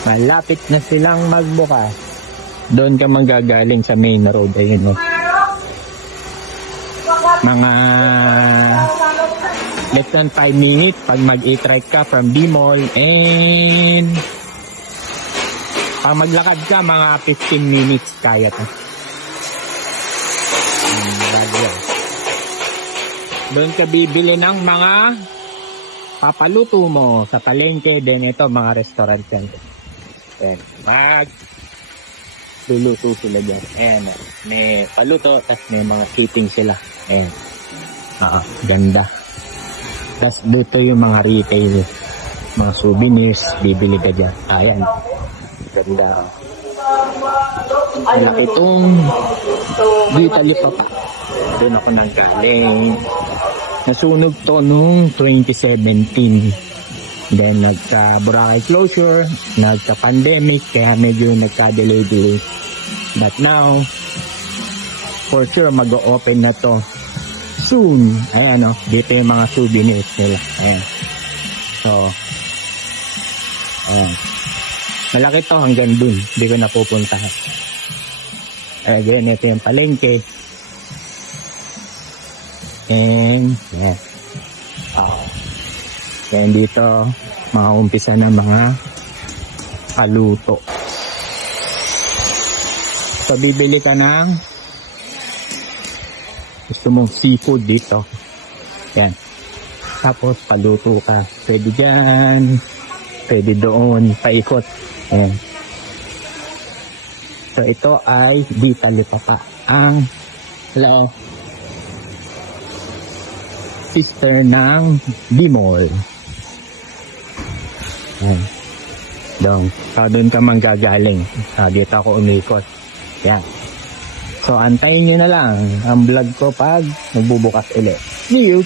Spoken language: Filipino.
Malapit na silang magbukas. Doon ka manggagaling sa main road. Ayun, oh. Mga less than 5 minutes pag mag-e-trike ka from D-Mall, and pag maglakad ka mga 15 minutes kaya to. Doon ka bibili ng mga papaluto mo sa palengke. Then ito mga restaurant yan. Ayan, luluto sila dyan. Ayan, may paluto, tapos may mga seating sila. Ayan. Ganda. Tapos dito yung mga retail, mga souvenirs, bibili ka dyan. Ayan. Ganda. Malaki itong Ditali pa. Doon ako nanggaling. Nasunog to nung 2017. Then nagka-Boracay closure, nagka-pandemic, kaya medyo nagka-delay. But now, for sure mag-o-open na to soon. Ayan, oh, dito yung mga souvenirs nila. Ayan. So, ayan. Malaki to hanggang dun. Hindi ko napupuntahan. Ayan, ito yung palengke. And, yeah. Then dito, mga umpisa na mga paluto. So, bibili ka ng gusto mong seafood dito. Yan. Tapos, paluto ka. Pwede dyan. Pwede doon. Paikot. Yan. So, ito ay Ditali pa. Ang, hello, sister ng D-Mall. Yan. Doon. So, doon ka manggagaling. Dito ako umikot. Yan. So, antayin nyo na lang ang vlog ko pag magbubukas ulit. See you!